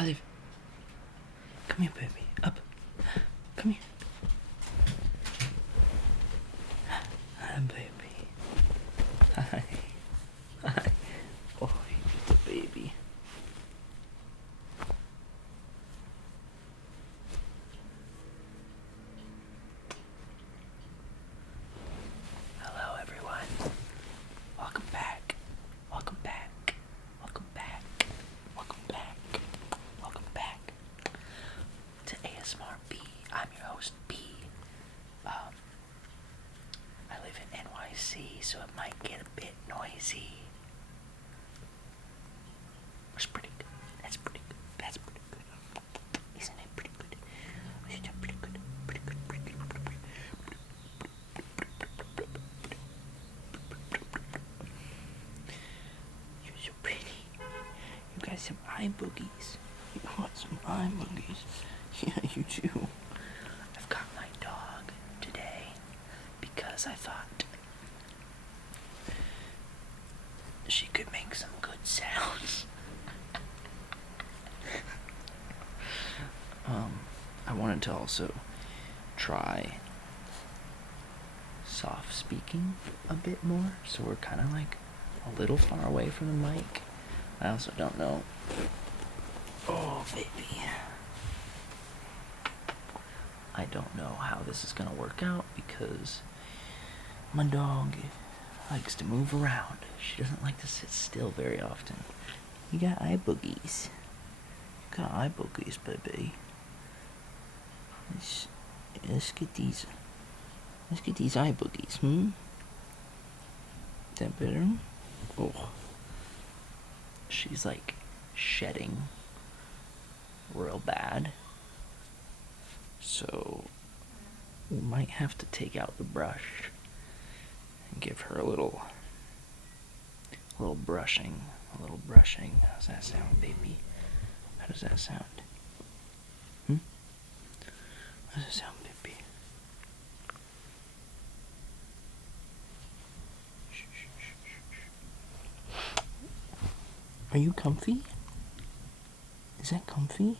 Olive. Come here, baby. Up. Come here. Hi, baby. Hi. Hi. Oh, you're the baby. Hello, everyone. Welcome back. Welcome back. Welcome back. Welcome back. Welcome back to ASMR B. I'm your host B. I live in NYC, so it might get a bit noisy. It's pretty good. That's pretty good. That's pretty good. Isn't it pretty good? Isn't it pretty good? Pretty good. Pretty good. You're so pretty. You got some eye boogies. You want some eye boogies? Yeah, you do. I've got my dog today because I thought she could make some good sounds. I wanted to also try soft speaking a bit more, so we're kind of like a little far away from the mic. I also don't know. Oh, baby. I don't know how this is gonna work out because my dog likes to move around. She doesn't like to sit still very often. You got eye boogies. You got eye boogies, baby. Let's get these. Let's get these eye boogies. Is that better? Oh, she's like shedding real bad. So we might have to take out the brush and give her a little brushing. A little brushing. How's that sound, baby? How does that sound? How does that sound, baby? Are you comfy? Is that comfy?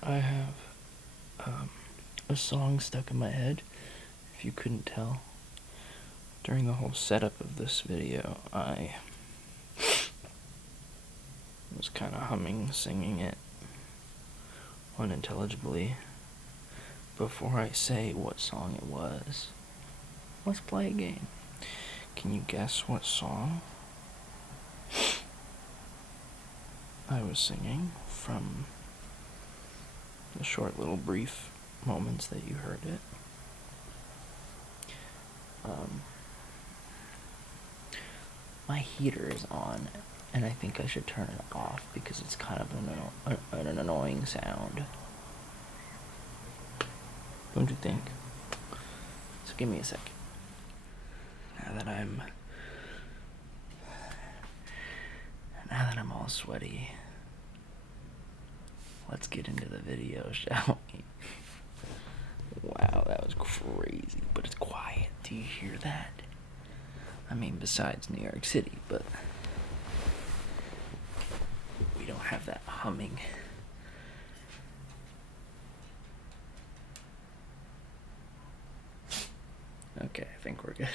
I have a song stuck in my head, if you couldn't tell. During the whole setup of this video, I was kind of humming, singing it unintelligibly. Before I say what song it was, let's play a game. Can you guess what song I was singing from the short little brief moments that you heard it? My heater is on, and I think I should turn it off because it's kind of an annoying sound. Don't you think? So give me a second. Now that I'm all sweaty, let's get into the video, shall we? Wow, that was crazy, but it's quiet. Do you hear that? I mean, besides New York City, but we don't have that humming. Okay, I think we're good.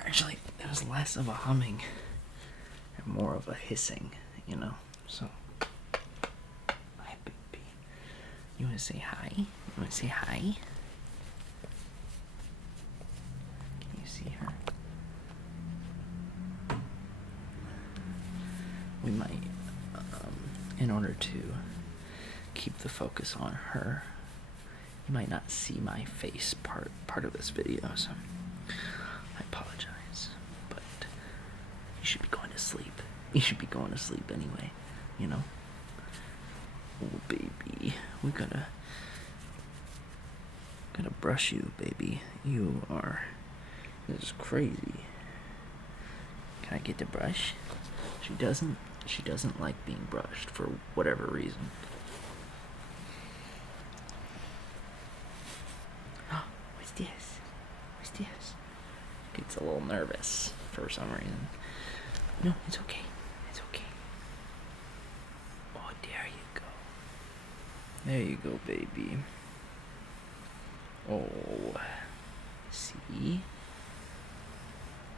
Actually, it was less of a humming and more of a hissing, you know? So, hi, baby. You wanna say hi? You wanna say hi? Can you see her? We might, in order to keep the focus on her, you might not see my face part of this video, so I apologize, but you should be going to sleep. You should be going to sleep anyway, you know? Oh, baby, we gotta brush you, baby. This is crazy. Can I get the brush? She doesn't like being brushed for whatever reason. gets a little nervous for some reason. No, it's okay. It's okay. Oh, there you go. There you go, baby. Oh, see?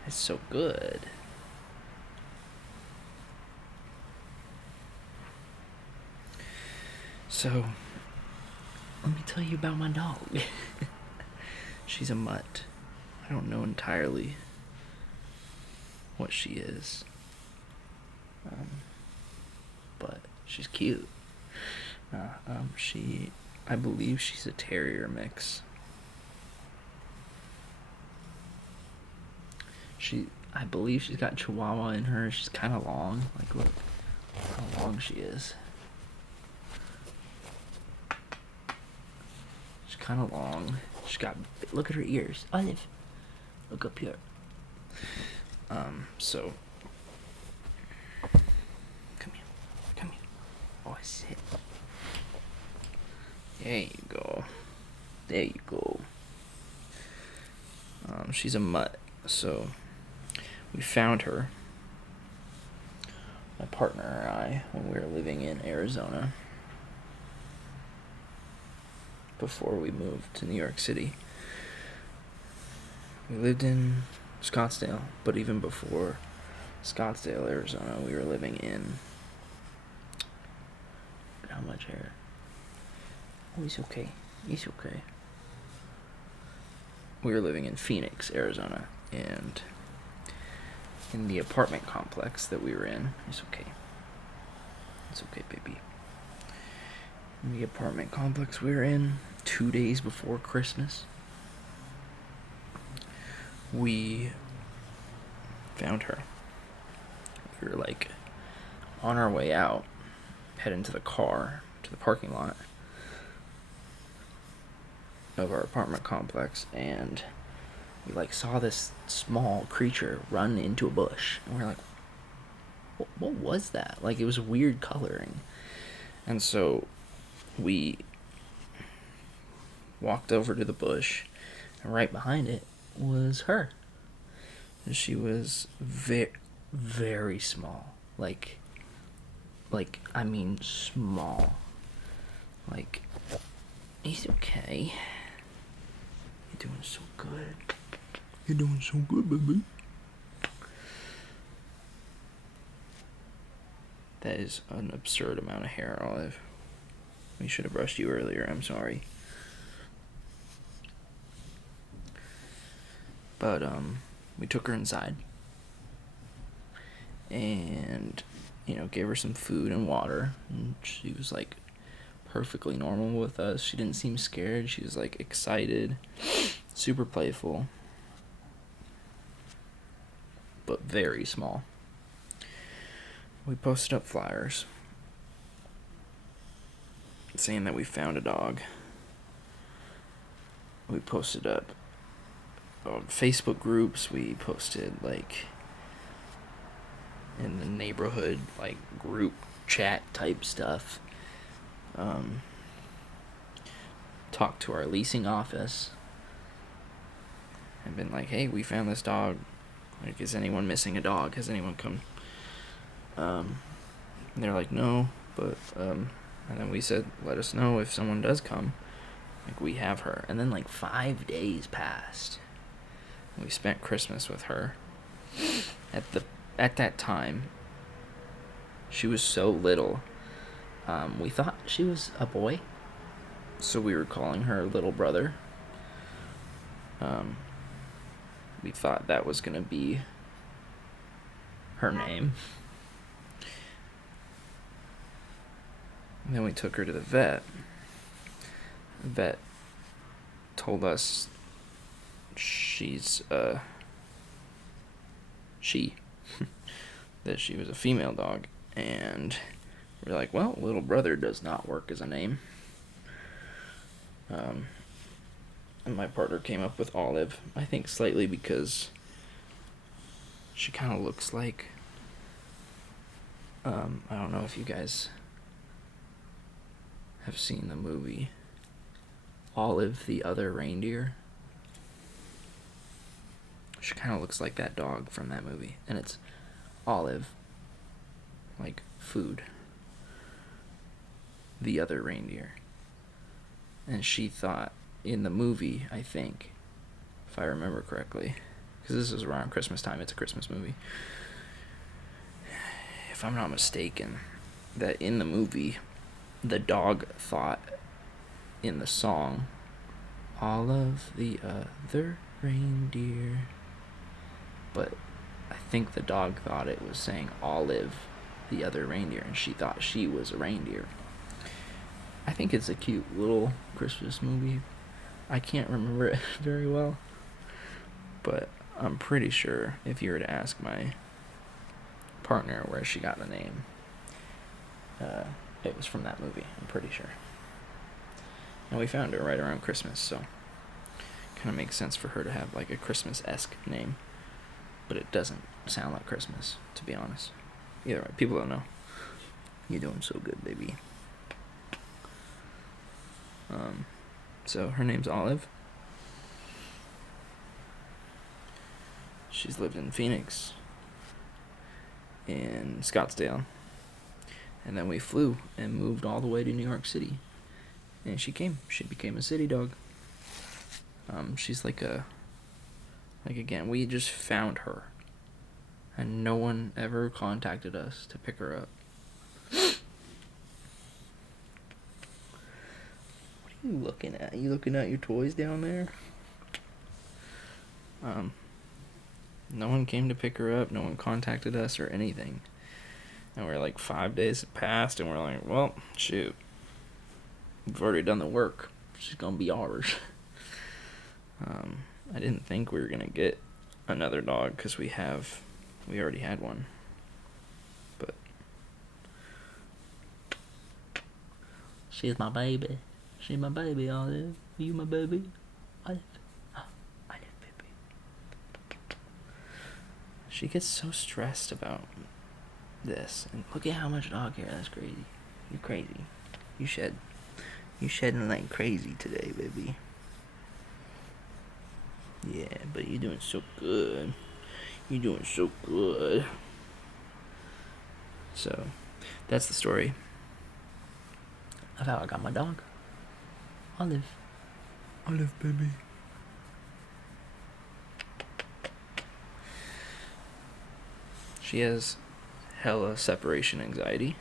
That's so good. So, let me tell you about my dog. She's a mutt. I don't know entirely what she is. But she's cute. I believe she's a terrier mix. I believe she's got Chihuahua in her. She's kind of long. Like, look how long she is. She's kind of long. She's got, look at her ears. Olive, look up here. So, come here. Oh, sit. There you go. She's a mutt, so we found her, my partner and I, when we were living in Arizona before we moved to New York City. We lived in Scottsdale, but even before Scottsdale, Arizona, we were living in... How much hair? Oh, he's okay. We were living in Phoenix, Arizona, and in the apartment complex that we were in, it's okay, baby. In the apartment complex we were in, 2 days before Christmas, we found her. We were like on our way out, heading to the car, to the parking lot of our apartment complex, and we like saw this small creature run into a bush, and we're like, what was that? Like, it was weird coloring. And so we walked over to the bush, and right behind it was her. And she was very small. Like, I mean small. Like, he's okay. You're doing so good. You're doing so good, baby. That is an absurd amount of hair, Olive. We should have brushed you earlier, I'm sorry. But, we took her inside. And, gave her some food and water. And she was, like, perfectly normal with us. She didn't seem scared. She was, like, excited. Super playful. But very small. We posted up flyers saying that we found a dog. We posted up on Facebook groups. We posted, like, in the neighborhood, like, group chat type stuff. Talked to our leasing office and been like, hey, we found this dog. Like, is anyone missing a dog? Has anyone come? And they're like, no, but, and then we said, let us know if someone does come. Like, we have her. And then, like, 5 days passed. We spent Christmas with her. At that time, she was so little. We thought she was a boy, so we were calling her little brother. We thought that was gonna be her name. And then we took her to the vet. The vet told us that she was a female dog, and we're like, well, little brother does not work as a name. And my partner came up with Olive, I think slightly because she kind of looks like, I don't know if you guys have seen the movie Olive the Other Reindeer. She kind of looks like that dog from that movie. And it's Olive, like food, the other reindeer. And she thought in the movie, I think, if I remember correctly, because this is around Christmas time, it's a Christmas movie. If I'm not mistaken, that in the movie, the dog thought in the song, Olive the other reindeer. But I think the dog thought it was saying Olive the other reindeer, and she thought she was a reindeer. I think it's a cute little Christmas movie. I can't remember it very well, but I'm pretty sure if you were to ask my partner where she got the name, it was from that movie. I'm pretty sure. And we found her right around Christmas, so kind of makes sense for her to have like a Christmas-esque name, but it doesn't sound like Christmas, to be honest. Either way, people don't know. You're doing so good, baby. So her name's Olive. She's lived in Phoenix, in Scottsdale, and then we flew and moved all the way to New York City, and she became a city dog. She's again, we just found her, and no one ever contacted us to pick her up. What are you looking at? Are you looking at your toys down there? No one came to pick her up, no one contacted us or anything. And we're like 5 days passed, and we're like, well, shoot. We've already done the work. She's gonna be ours. I didn't think we were gonna get another dog, because we already had one. But she's my baby. She's my baby, Olive. Are you my baby? Olive. Oh, Olive, baby. She gets so stressed about this. And look at how much dog hair. That's crazy. You're crazy. You shedding like crazy today, baby. Yeah, but you're doing so good. You're doing so good. So, that's the story of how I got my dog. Olive. Olive, baby. She has hella separation anxiety.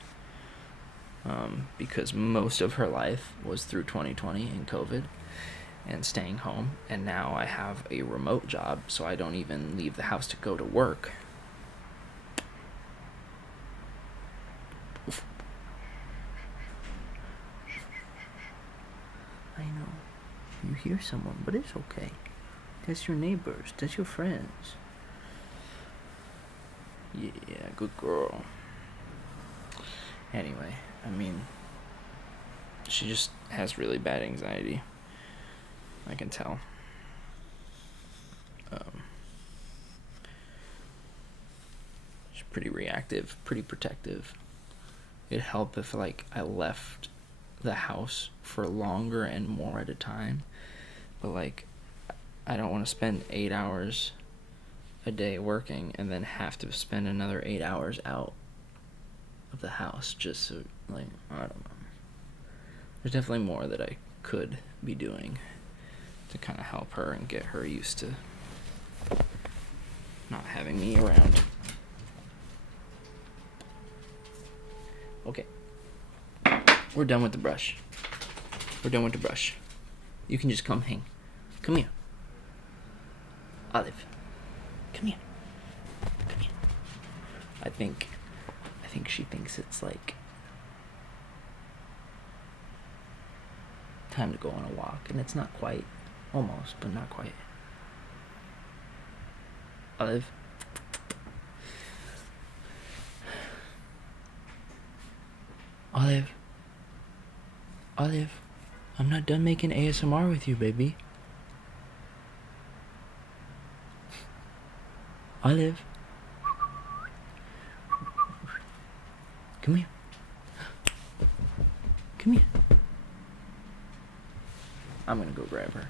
Because most of her life was through 2020 and COVID and staying home, and now I have a remote job, so I don't even leave the house to go to work. I know. You hear someone, but it's okay. That's your neighbors. That's your friends. Yeah, good girl. Anyway, I mean, she just has really bad anxiety. I can tell. She's pretty reactive, pretty protective. It'd help if, I left the house for longer and more at a time. But, I don't want to spend 8 hours a day working and then have to spend another 8 hours out of the house just so, I don't know. There's definitely more that I could be doing to kind of help her and get her used to not having me around. Okay. We're done with the brush. You can just come hang. Come here. Olive. Come here. I think she thinks it's time to go on a walk, and it's not quite. Almost, but not quite. Olive. Olive, I'm not done making ASMR with you, baby. Olive. Come here. I'm gonna go grab her.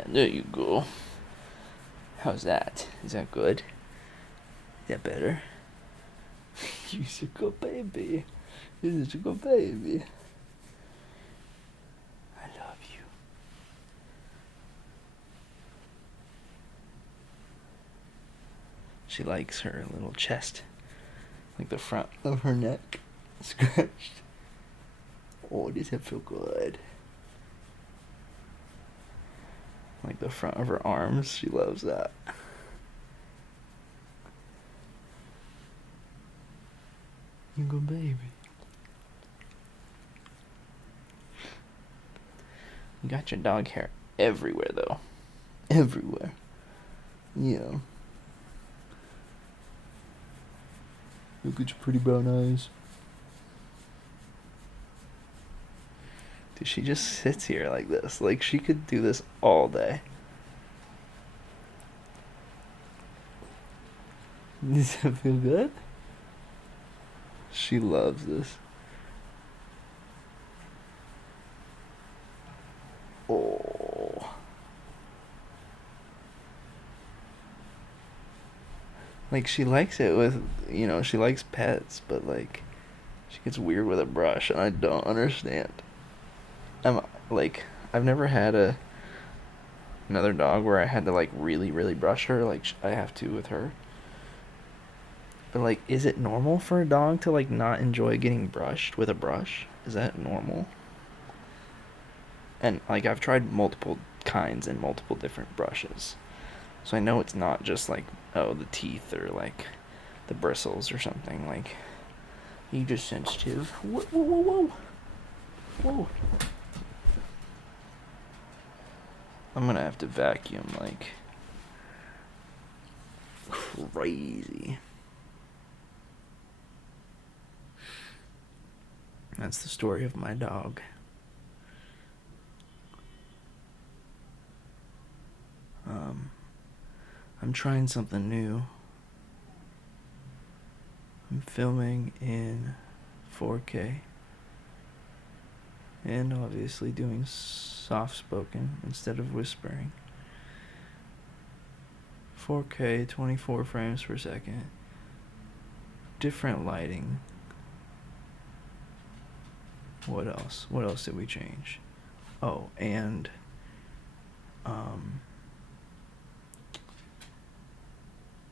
Yeah, there you go. How's that? Is that good? Is that better? You're such a good baby. You're such a good baby. I love you. She likes her little chest, like the front of her neck, scratched. Oh, does that feel good? Like the front of her arms, she loves that. You good baby. You got your dog hair everywhere, though. Everywhere. Yeah. Look at your pretty brown eyes. Dude, she just sits here like this. Like, she could do this all day. Does that feel good? She loves this. Oh. Like, she likes it with, she likes pets, but, like, she gets weird with a brush, and I don't understand. I've never had another dog where I had to, like, really, really brush her, like, I have to with her. But, like, is it normal for a dog to, like, not enjoy getting brushed with a brush? Is that normal? And, like, I've tried multiple kinds and multiple different brushes. So I know it's not just, like, the teeth or, like, the bristles or something. Like, you just sensitive. Whoa, whoa, whoa, whoa. Whoa. I'm gonna have to vacuum, like, crazy. That's the story of my dog. I'm trying something new. I'm filming in 4K. And obviously doing soft spoken instead of whispering. 4K, 24 frames per second. Different lighting. What else? What else did we change? Oh, and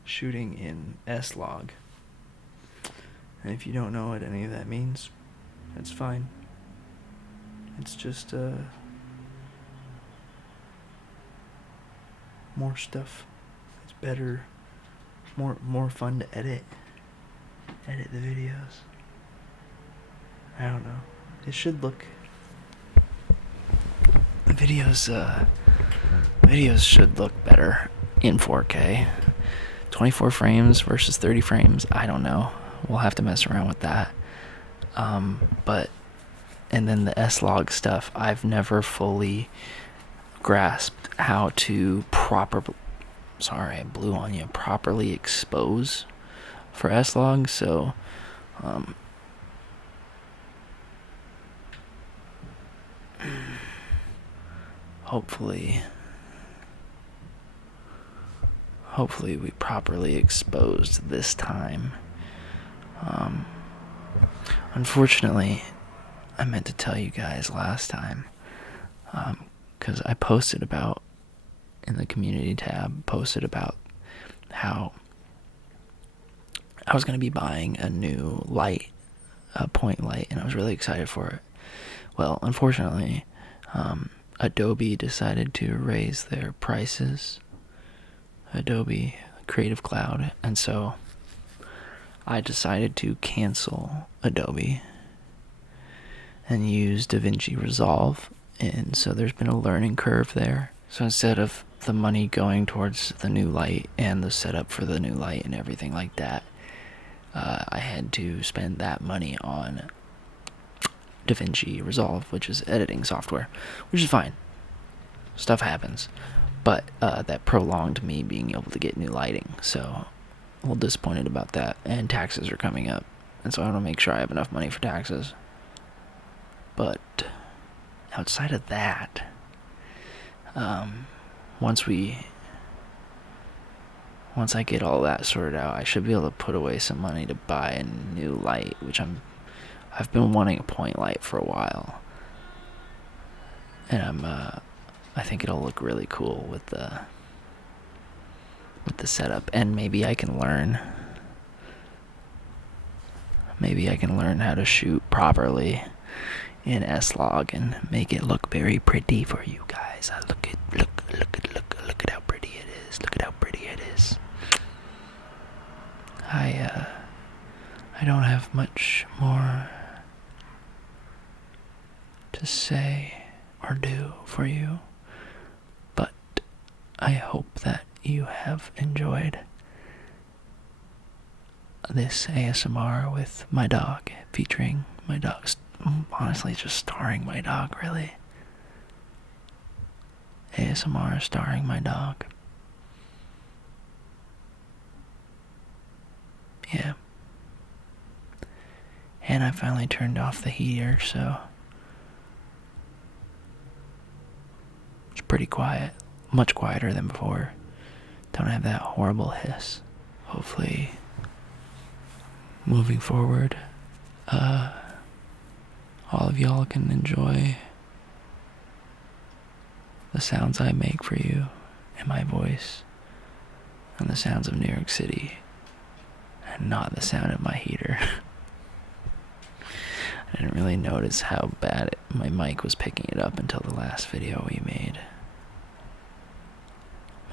shooting in S-Log. And if you don't know what any of that means, that's fine. It's just more stuff. It's better, more fun to edit the videos. I don't know. It should look. Videos should look better in 4K. 24 frames versus 30 frames. I don't know. We'll have to mess around with that. And then the S-Log stuff, I've never fully grasped how to properly expose for S-Log, so hopefully we properly exposed this time. Unfortunately, I meant to tell you guys last time, because I posted about, in the community tab, how I was going to be buying a new light, a point light, and I was really excited for it. Well, unfortunately, Adobe decided to raise their prices, Adobe Creative Cloud, and so I decided to cancel Adobe and use DaVinci Resolve, and so there's been a learning curve there. So instead of the money going towards the new light and the setup for the new light and everything like that, I had to spend that money on DaVinci Resolve, which is editing software, which is fine. Stuff happens. But that prolonged me being able to get new lighting, so a little disappointed about that. And taxes are coming up, and so I want to make sure I have enough money for taxes. But outside of that, once I get all that sorted out, I should be able to put away some money to buy a new light, which I've been wanting a point light for a while. And I think it'll look really cool with the setup, and maybe I can learn how to shoot properly in S-Log and make it look very pretty for you guys. Look at how pretty it is. Look at how pretty it is. I don't have much more to say or do for you, but I hope that you have enjoyed this ASMR with my dog, featuring my dog, honestly just starring my dog, really. ASMR starring my dog. Yeah. And I finally turned off the heater, so it's pretty quiet. Much quieter than before. Don't have that horrible hiss. Hopefully, moving forward, all of y'all can enjoy the sounds I make for you in my voice and the sounds of New York City and not the sound of my heater. I didn't really notice how bad my mic was picking it up until the last video we made.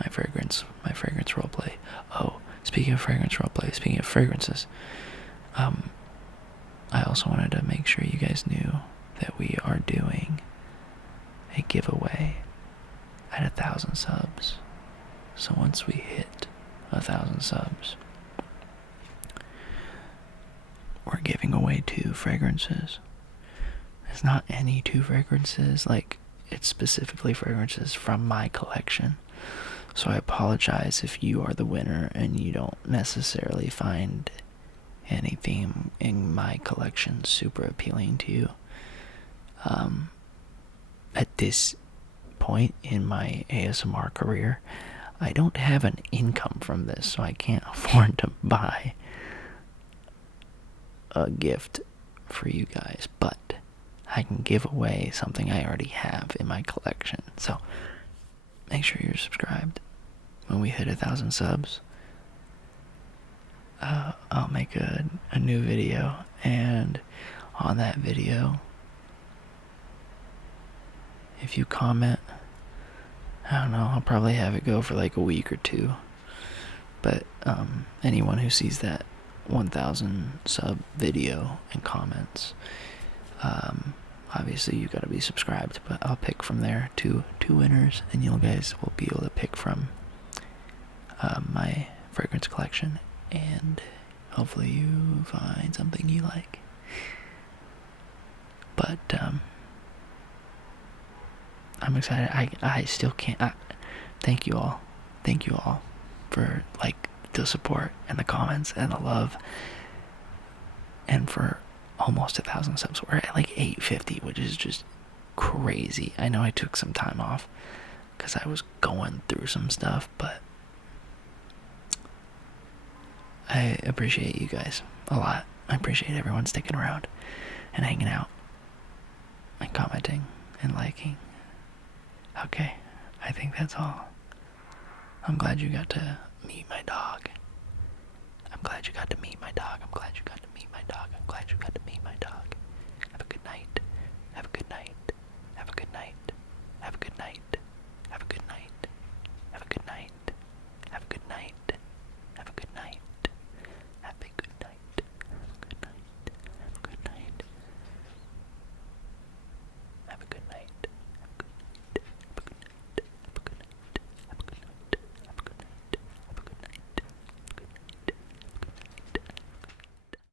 My fragrance roleplay. Oh, speaking of fragrance roleplay, speaking of fragrances, I also wanted to make sure you guys knew that we are doing a giveaway at 1,000 subs. So once we hit 1,000 subs, we're giving away 2 fragrances. It's not any 2 fragrances, like, it's specifically fragrances from my collection. So I apologize if you are the winner and you don't necessarily find anything in my collection super appealing to you. At this point in my ASMR career, I don't have an income from this, so I can't afford to buy a gift for you guys, but I can give away something I already have in my collection. So make sure you're subscribed. When we hit 1,000 subs, I'll make a new video, and on that video, if you comment, I don't know, I'll probably have it go for like a week or 2, but anyone who sees that 1,000 sub video and comments, obviously you gotta be subscribed, but I'll pick from there two winners, and you guys will be able to pick from my fragrance collection, and hopefully you find something you like. But I'm excited. I still can't. Thank you all for like the support and the comments and the love, and for almost 1,000 subs. We're at like 850, which is just crazy. I know I took some time off because I was going through some stuff, but I appreciate you guys a lot. I appreciate everyone sticking around and hanging out and commenting and liking. Okay, I think that's all. I'm glad you got to meet my dog. I'm glad you got to meet my dog. I'm glad you got to meet my dog. I'm glad you got to meet my dog.